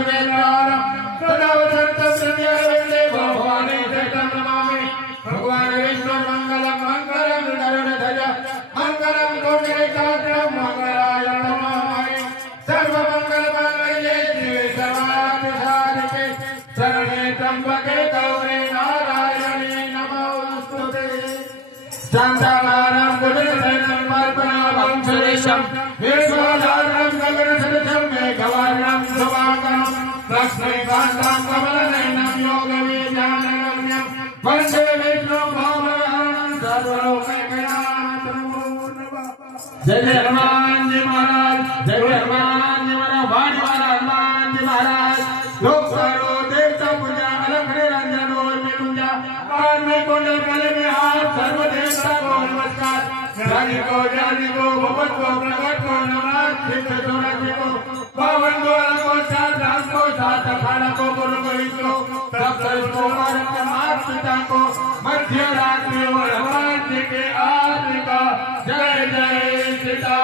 सर्वेन्द्राणां सदा वसन्तं हृदये भवानी चैतं नमामि भगवान् विष्णु मंगलम मंगलम गरुड़ध्वज मंगलम कोटिकाग्रम मंगलाय नमामि सर्वमंगल मांगल्ये शिवे सर्वार्थ साधिके शरणे त्र्यंबके गौरी नारायणी नमोस्तुते शांताकारं बुद्धशरणं पद्मनाभं सुरेशं विश्वधारणं गगनसदृशं मेघवर्णं शुभांगं लक्ष्मीकान्तं कमलनयनं योगवीर्यानगम्यं वन्दे विष्णुं भवभयहरणं सर्वलोकैकनाथं जय जय हनुमान जी महाराज जय जय हनुमान जी महाराज वाणी महाराज हनुमान जी महाराज लोक करो देवता पूजा अलग निरंजन और में पूजा और में कुंडल गले में हाथ सर्व देवता को नमस्कार जानी को भगवत को प्रकट को नमः चित्त सूरज को पवन को को साथ राम को साथ अखाड़ा को गुरु गोविंद को सब को मार्ग मात पिता को मध्य रात्रि और हनुमान जी के आरती का जय जय सीता